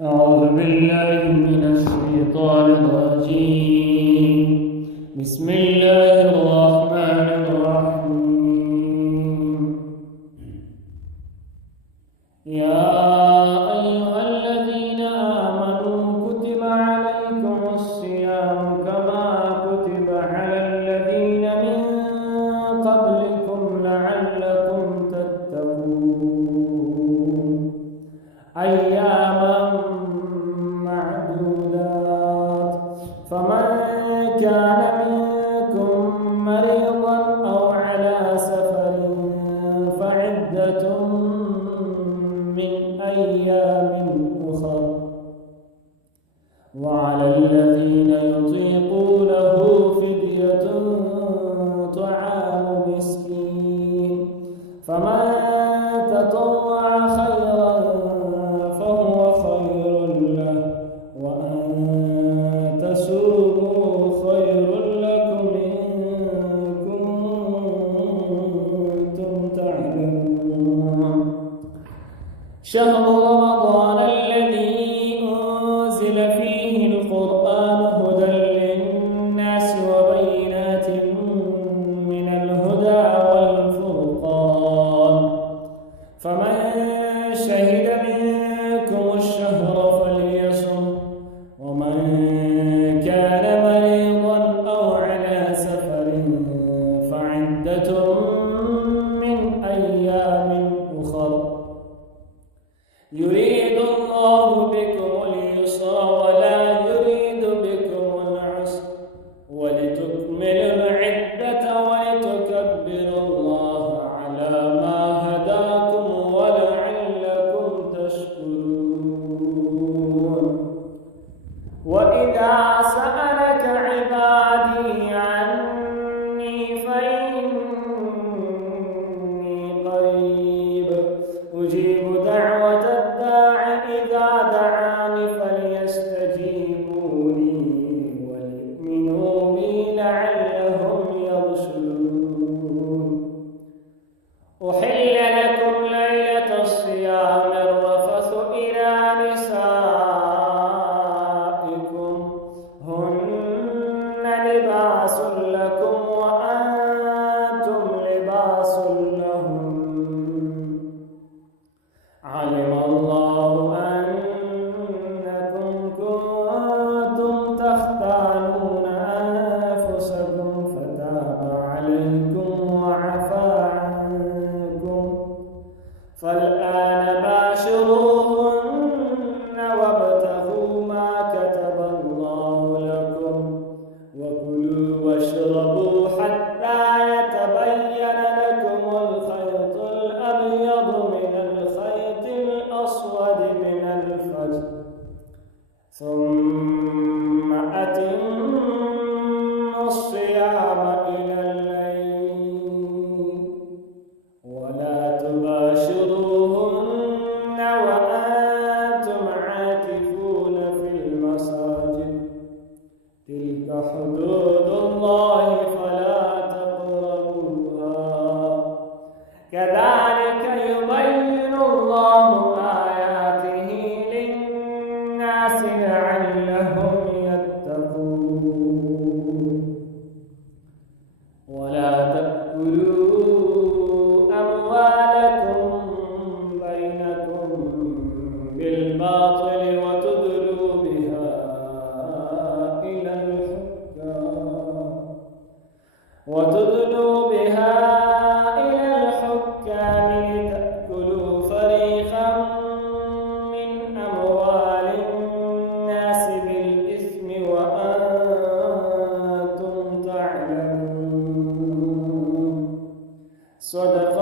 أعوذ بالله من الشيطان الرجيم. بسم الله الرحمن الرحيم. يا أيها الذين آمنوا كتب عليكم الصيام كما كتب على الذين من قبلكم لعلكم تتقون أياما معدودات فمن كان منكم مريضا أو على سفر فعدة من أيام أخر وعلى الذين يطيقونه فدية طعام مسكين فمن تطوع خيرا فهو خير له وأن تصوموا خير لكم إن كنتم تعلمون. شهر رمضان الذي أنزل فيه القرآن هدى للناس وبينات من الهدى والفرقان فمن شهد منكم الشهر فليصم ومن كان مريضا أو على سفر فعدة من أيام أخر يريد الله بكم اليسر ولا يريد بكم العسر ولتكملوا العدة ولتكبروا الله على ما هداكم ولعلكم تشكرون. وإذا سألك عبادي عني فإني قريب أجيب دعوة الداع إذا دعاني فليستجيبوا لي وليؤمنوا بي لعلهم يرشدون. أحل لكم ليلة الصيام الرفث إلى نسائكم هن لباس لكم وأنتم لباس لهم علم الله أنكم كنتم تختانون أنفسكم فتاب عليكم وعفى عنكم فالآن باشروهن وابتغوا ما كتب الله لكم وكلوا واشربوا حتى يتبين لكم الخيط الأبيض من الخيط الأسود من الفجر ثم أتموا الصيام إلى الليل ولا تباشروهن وأنتم عاكفون في المساجد تلك حدود الله فلا تقربوها كذلك يبين الله آياته للناس لعلهم يتقون. ولا تأكلوا أموالكم بينكم بالباطل وتدلوا بها إلى الحكام لتأكلوا فريقا من أموال الناس بالإثم وأنتم تعلمون. صدق